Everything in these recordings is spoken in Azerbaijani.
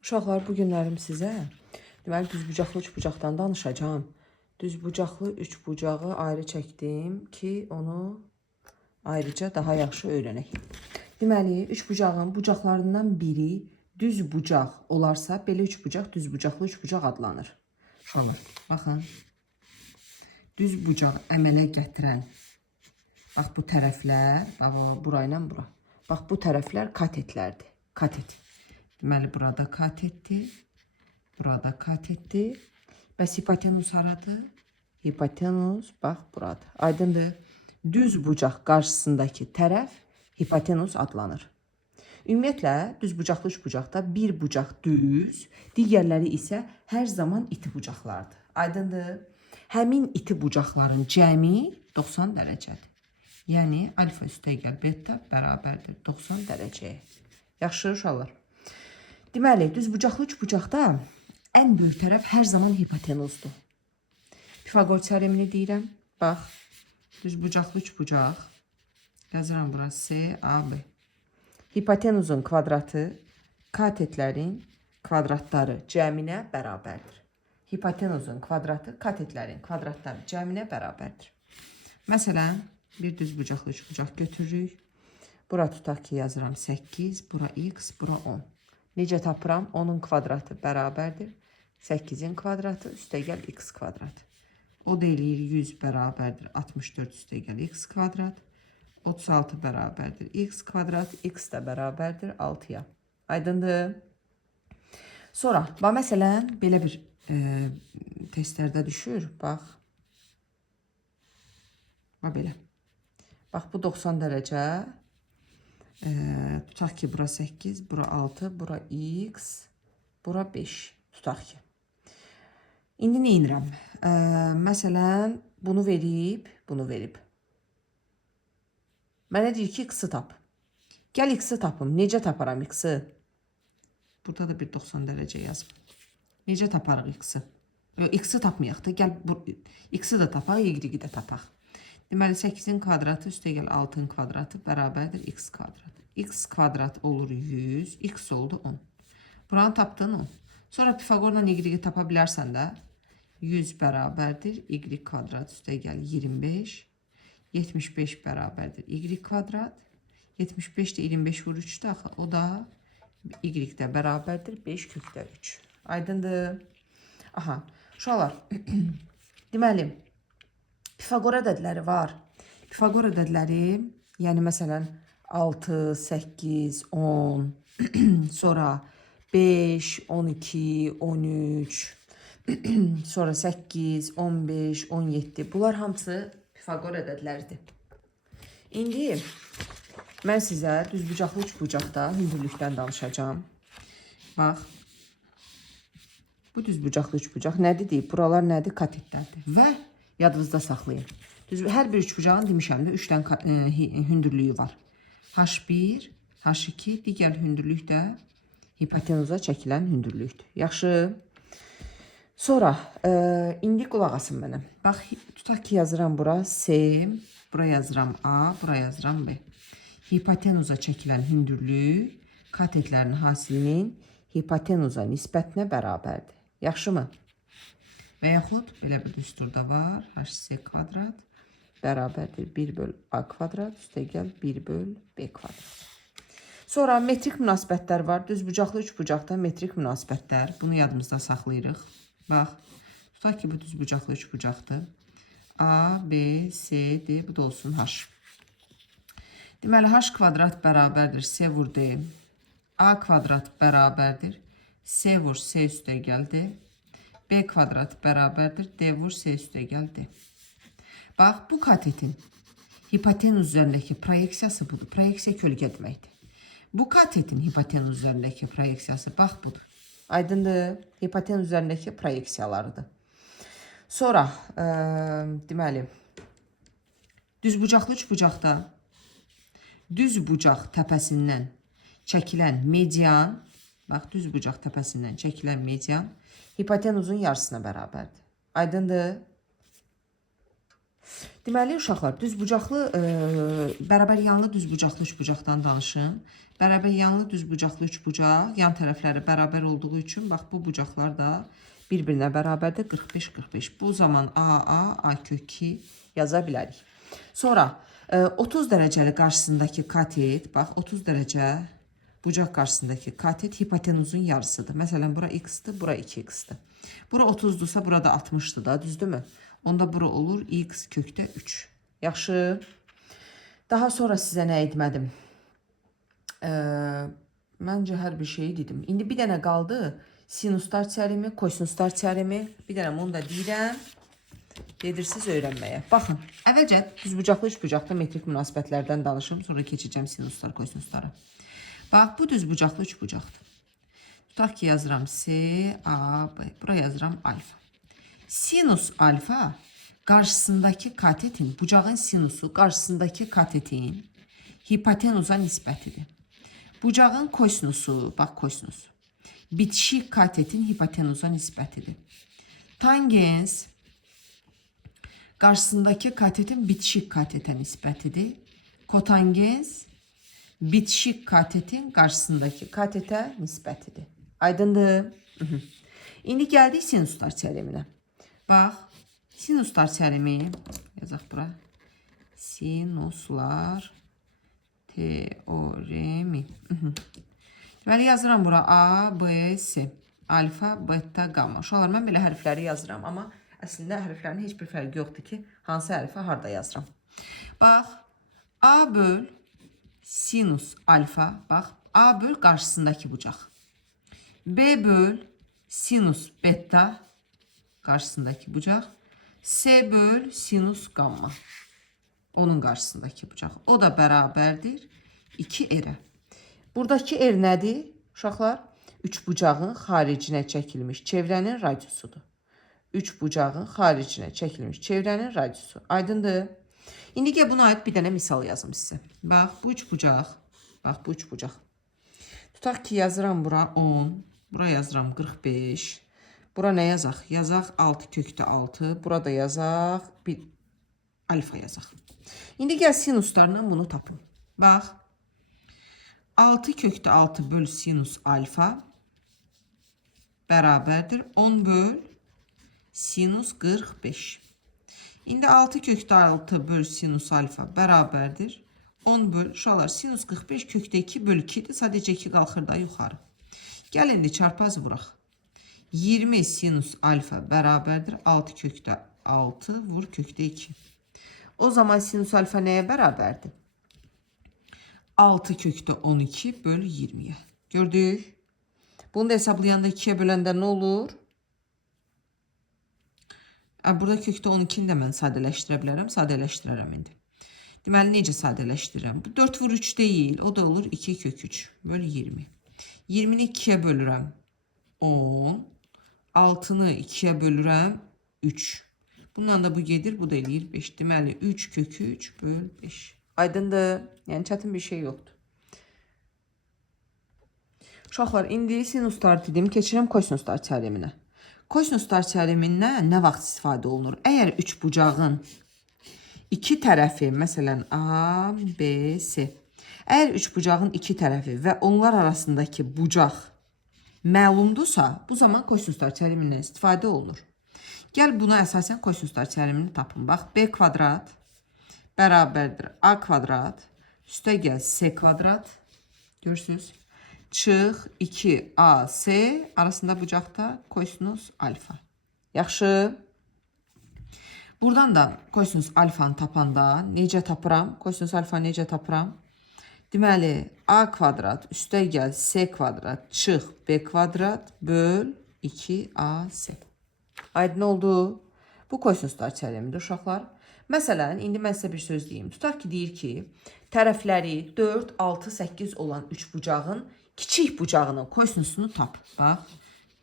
Uşaqlar, bu günlərim sizə deməli düzbucaqlı üçbucaqdan danışacağam. Düzbucaqlı üçbucağı ayrı çəkdim ki, onu ayrıca daha yaxşı öyrənək. Deməli, üçbucağın bucaqlarından biri düz bucaq olarsa, belə üçbucaq düzbucaqlı üçbucaq adlanır. Uşaqlar, baxın. Düz bucaq əmələ gətirən, bax bu tərəflər, bura ilə bura. Bax bu tərəflər katetlərdir. Katet. Deməli, burada katetdir. Burada katetdir. Bəs hipotenuz haradır? Hipotenuz, bax, buradır. Aydındır. Düz bucaq qarşısındakı tərəf hipotenuz adlanır. Ümumiyyətlə, düz bucaqlı üçbucaqda bir bucaq düz, digərləri isə hər zaman iti bucaqlardır. Aydındır. Həmin iti bucaqların cəmi 90 dərəcədir. Yəni, alfa üstəgəl beta bərabərdir 90 dərəcəyə. Yaxşı, uşaqlar. Deməli, düzbucaqlı üçbucaqda ən böyük tərəf hər zaman hipotenuzdur. Pifagor teoremini deyirəm. Bax, düzbucaqlı üçbucaq. Yazıram bura C, A, B. Hipotenuzun kvadratı katetlərin kvadratları cəminə bərabərdir. Hipotenuzun kvadratı katetlərin kvadratları cəminə bərabərdir. Məsələn, bir düzbucaqlı üçbucaq götürürük. Bura tutaq ki, yazıram 8, bura x, bura 10. Necə tapıram? 10'un kvadratı bərabərdir. 8'in kvadratı üstəgəl x kvadrat. O da eləyir 100 bərabərdir. 64 üstəgəl x kvadrat. 36 bərabərdir x kvadrat. X də bərabərdir 6'ya. Aydındır. Sonra, məsələn, belə bir testlərdə düşür. Bax. Bax belə. Bax, bu 90 dərəcə. Tutaq ki, bura 8, bura 6, bura x, bura 5. Tutaq ki. İndi nə edirəm? Məsələn, bunu verib, bunu verib. Mənə deyir ki, x-i tap. Gəl x-i tapım. Necə taparam x-i? Burada da bir 90 dərəcə yazım. Necə taparıq x-i? X-i tapmayaq da. Gəl x-i də tapaq, y-i də tapaq. Deməli, 8'in kvadratı üstəgəl 6'ın kvadratı bərabərdir x kvadrat. X kvadrat olur 100, x oldu 10. Buranı tapdın 10. Sonra Pifagorla y-i tapa bilərsən də 100 bərabərdir y kvadrat üstəgəl 25. 75 bərabərdir y kvadrat. 75 də 25 vur 3'də axı. O da y də bərabərdir 5 kökdə 3. Aydındır. Aha, uşaqlar. Deməli, Pifagor ədədləri var. Pifagor ədədləri, yəni məsələn 6, 8, 10, sonra 5, 12, 13, sonra 8, 15, 17. Bunlar hamısı Pifagor ədədləridir. İndi mən sizə düzbucaqlı üçbucaqda hündürlükdən danışacağım. Bax. Bu düzbucaqlı üçbucaq nədir deyib? Buralar nədir? Katetlərdir. Və yadınızda saxlayın. Hər bir üçbucağın demişəm də 3 dənə hündürlüyü var. H1, H2, digər hündürlük də hipotenuza çəkilən hündürlükdür. Yaxşı. Sonra, indi qulaq asın mənə. Bax, tutaq ki, yazıram bura C, bura yazıram A, bura yazıram B. Hipotenuza çəkilən hündürlük katetlərin hasilinin hipotenuza nisbətinə bərabərdir. Yaxşı mı? Və yaxud belə bir düsturda var. HC kvadrat bərabərdir 1 böl A kvadrat üstəgəl 1 böl B kvadrat. Sonra metrik münasibətlər var. Düzbucaqlı üçbucaqda metrik münasibətlər. Bunu yadımızda saxlayırıq. Bax, tutaq ki, bu düzbucaqlı üçbucaqdır. A, B, C, D, bu da olsun H. Deməli, H kvadrat bərabərdir C vur D. A kvadrat bərabərdir C vur C üstəgəl D. B kvadrat bərabərdir D vur C üstəgəl D. Bax, bu katetin hipotenuz üzərindəki proyeksiyası budur. Proyeksiya kölgə deməkdir. Bu katetin hipotenuz üzərindəki proyeksiyası bax budur. Aydındır, hipotenuz üzərindəki proyeksiyalarıdır. Sonra, deməli, düzbucaqlı üçbucaqda düz bucaq təpəsindən çəkilən median, bax, düz bucaq təpəsindən çəkilən median hipotenuzun yarısına bərabərdir. Aydındır. Deməli uşaqlar, düzbucaqlı, bərabər yanlı düzbucaqlı üçbucaqdan danışım. Bərabər yanlı düzbucaqlı üçbucaq yan tərəfləri bərabər olduğu üçün bax bu bucaqlar da bir-birinə bərabərdir 45-45. Bu zaman A kök 2 yaza bilərik. Sonra 30 dərəcəli qarşısındakı katet, bax 30 dərəcə bucaq qarşısındakı katet hipotenuzun yarısıdır. Məsələn, bura x-dir, bura 2x-dir. Bura 30-dursa, burada 60-dır da, düzdürmü? Onda bura olur x kökdə 3. Yaxşı. Daha sonra sizə nə etmədim? Məncə hər bir şeyi dedim. İndi bir dənə qaldı. Sinuslar teoremi, kosinuslar teoremi. Bir dənə onu da deyirəm. Gedirsiniz öyrənməyə. Baxın, əvvəlcə düzbucaqlı, üçbucaqlı metrik münasibətlərdən danışım. Sonra keçəcəm sinuslar, kosinuslara. Bax, bu düzbucaqlı, üçbucaqdır. Tutaq ki, yazıram C, A, B. Bura yazıram alfa. Sinus alfa qarşısındakı katetin, bucağın sinusu qarşısındakı katetin hipotenuza nisbətidir. Bucağın kosinusu, bax kosinus, bitişik katetin hipotenuza nisbətidir. Tangens qarşısındakı katetin bitişik katete nisbətidir. Kotangens bitişik katetin qarşısındakı katete nisbətidir. Aydındır? İndi gəldik sinuslar teoreminə. Bax, sinuslar teoremi, yazaq bura. Sinuslar teoremi. Deməli, yazıram bura A, B, C. Alfa, beta, gamma. Uşaqlar, mən belə hərfləri yazıram, amma əslində hərflərin heç bir fərqi yoxdur ki, hansı hərfi harada yazıram. Bax, A böl sinus alfa, bax, A böl qarşısındakı bucaq. B böl sinus beta, karşısındaki bucaq. C böl sinus gamma. Onun qarşısındaki bucaq. O da bərabərdir 2R-ə. Buradakı R nədir? Uşaqlar, üç bucağın xaricinə çəkilmiş çevrənin radiusudur. Üç bucağın xaricinə çəkilmiş çevrənin radiusu. Aydındır? İndi gəl buna aid bir dənə misal yazım sizə. Bax, bu üç bucaq. Bax, bu üç bucaq. Tutaq ki, yazıram bura 10. Bura yazıram 45. Bura nə yazaq? Yazaq 6 kökdə 6. Burada yazaq bir alfa yazaq. İndi gəl sinuslarla bunu tapın. Bax. 6 kökdə 6 böl sinus alfa bərabərdir 10 böl sinus 45. İndi 6 kökdə 6 böl sinus alfa bərabərdir 10 böl. Uşaqlar, sinus 45 kökdə 2 böl 2'dir. Sadəcə 2 qalxır da yuxarı. Gəl indi çarpaz vuraq. 20 sinus alfa bərabərdir 6 kökdə 6 vur kökdə 2. O zaman sinus alfa nəyə bərabərdir? 6 kökdə 12 böl 20'ye. Gördük. Bunu da hesablayanda 2'ye böləndə nə olur? Burada kökdə 12'ni də mən sadələşdirə bilərəm. Sadələşdirərəm indi. Deməli, necə sadələşdirirəm? Bu 4 vur 3 deyil. O da olur 2 kök 3 böl 20. 20'ni 2'ye bölürəm 10. 6'nı 2'ye bölürəm 3. Bundan da bu gedir, bu da eləyir 5. Deməli, 3 kök 3 böl 5. Aydındır. Yəni, çətin bir şey yoxdur. Uşaqlar, indi sinuslar dedim, keçirəm kosinuslar teoreminə. Kosinuslar teoremindən nə vaxt istifadə olunur? Əgər üç bucağın iki tərəfi, məsələn A, B, C. Əgər üç bucağın iki tərəfi və onlar arasındakı bucaq məlumdursa, bu zaman kosinuslar teoremindən istifadə olunur. Gəl buna əsasən kosinuslar teoremini tapın. Bax, B kvadrat bərabərdir A kvadrat, üstə gəl C kvadrat, görürsünüz. Çıx 2AC arasında bucaqda kosinus alfa. Yaxşı. Buradan da kosinus alfanı tapanda necə tapıram? Kosinus alfanı necə tapıram? Deməli, A kvadrat üstə gəl C kvadrat çıx B kvadrat böl 2AC. Aydın oldu. Bu kosinuslar teoremidir uşaqlar. Məsələn, indi mən sizə bir söz deyim. Tutaq ki, deyir ki, tərəfləri 4, 6, 8 olan üç bucağın kiçik bucağının kosinusunu tap. Bax,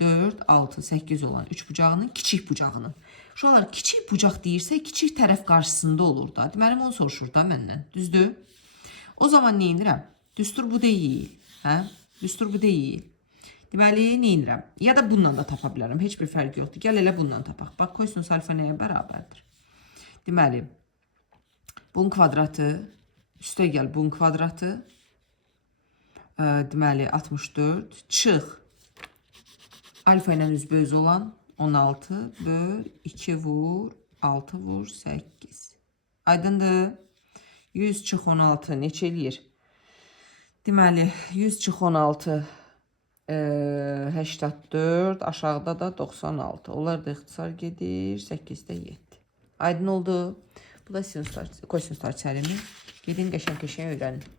4, 6, 8 olan üç bucağının kiçik bucağının. Uşaqlar, kiçik bucaq deyirsə, kiçik tərəf qarşısında olur da. Deməli, onu soruşur da məndən. Düzdür? O zaman nə edirəm? Düstur bu deyil. Hə? Düstur bu deyil. Deməli, nə edirəm? Ya da bundan da tapa bilərəm. Heç bir fərq yoxdur. Gəl elə bundan tapaq. Bax, kosinus alfa nəyə bərabərdir? Deməli, Bunun kvadratı, üstə gəl bunun kvadratı, deməli 64, çıx alfa ilə üzbəüz olan 16 böl 2 vur 6 vur 8. Aydındır. 100 çıx 16 neçə eləyir? Deməli 100 çıx 16 84, aşağıda da 96. Onlar da ixtisar gedir 8-də 7. Aydın oldu. Bu da kosinuslar çərimi. Gedin qəşəng-qəşəng öyrənin.